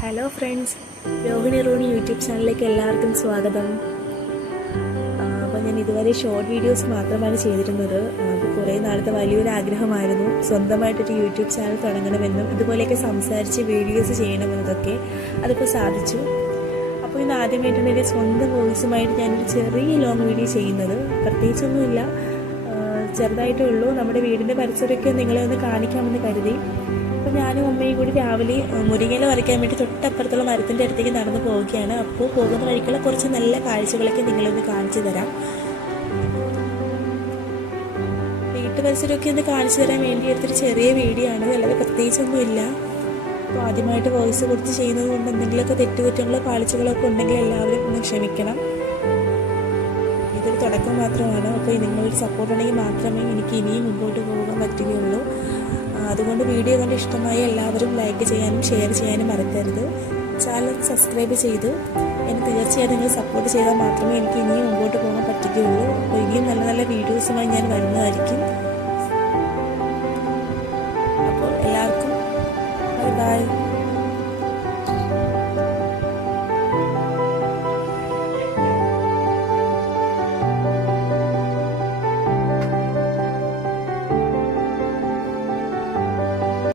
Hello friends, Rohini Roni YouTube ചാനലിലേക്ക് എല്ലാവർക്കും സ്വാഗതം. അപ്പോൾ ഞാൻ ഇതുവരെ ഷോർട്ട് വീഡിയോസ് മാത്രമാണ് ചെയ്തിരുന്നത്. അപ്പോൾ കുറേ നാളത്തെ വലിയൊരു ആഗ്രഹമായിരുന്നു സ്വന്തമായിട്ടൊരു യൂട്യൂബ് ചാനൽ തുടങ്ങണമെന്നും ഇതുപോലെയൊക്കെ സംസാരിച്ച് വീഡിയോസ് ചെയ്യണമെന്നതൊക്കെ. അതിപ്പോൾ സാധിച്ചു. അപ്പോൾ ഇന്ന് ആദ്യമായിട്ടാണ് എൻ്റെ സ്വന്തം വോയിസുമായിട്ട് ഞാനൊരു ചെറിയ ലോങ് വീഡിയോ ചെയ്യുന്നത്. പ്രത്യേകിച്ചൊന്നുമില്ല, ചെറുതായിട്ടേ ഉള്ളൂ. നമ്മുടെ വീടിൻ്റെ പരിസരമൊക്കെ നിങ്ങളെ ഒന്ന് കാണിക്കാമെന്ന് കരുതി. അപ്പോൾ ഞാനും അമ്മയും കൂടി രാവിലെ മുരിങ്ങയില പറിക്കാൻ വേണ്ടി തൊട്ടപ്പുറത്തുള്ള മരത്തിൻ്റെ അടുത്തേക്ക് നടന്നു പോവുകയാണ്. അപ്പോൾ പോകുന്ന വഴിക്കുള്ള കുറച്ച് നല്ല കാഴ്ചകളൊക്കെ നിങ്ങളൊന്ന് കാണിച്ചു തരാം. വീട്ടു പരിസരമൊക്കെ ഒന്ന് കാണിച്ചു തരാൻ വേണ്ടി എടുത്തൊരു ചെറിയ വീഡിയോ ആണ്, അല്ലാതെ പ്രത്യേകിച്ചൊന്നുമില്ല. അപ്പോൾ ആദ്യമായിട്ട് വോയിസ് കൊടുത്ത് ചെയ്യുന്നത് കൊണ്ട് എന്തെങ്കിലുമൊക്കെ തെറ്റുകുറ്റങ്ങളോ പാളിച്ചകളൊക്കെ ഉണ്ടെങ്കിൽ എല്ലാവരും ഒന്ന് ക്ഷമിക്കണം. ഇതൊരു തുടക്കം മാത്രമാണ്. അപ്പോൾ നിങ്ങളുടെ സപ്പോർട്ട് ഉണ്ടെങ്കിൽ മാത്രമേ എനിക്ക് ഇനിയും മുമ്പോട്ട് പോകാൻ പറ്റുകയുള്ളൂ. അതുകൊണ്ട് വീഡിയോ കണ്ട് ഇഷ്ടമായി എല്ലാവരും ലൈക്ക് ചെയ്യാനും ഷെയർ ചെയ്യാനും മറക്കരുത്. ചാനൽ സബ്സ്ക്രൈബ് ചെയ്തു എന്നെ തീർച്ചയായും നിങ്ങൾ സപ്പോർട്ട് ചെയ്താൽ മാത്രമേ എനിക്ക് ഇനിയും മുമ്പോട്ട് പോകാൻ പറ്റുകയുള്ളൂ. അപ്പോൾ ഇനിയും നല്ല നല്ല വീഡിയോസുമായി ഞാൻ വരുന്നതായിരിക്കും.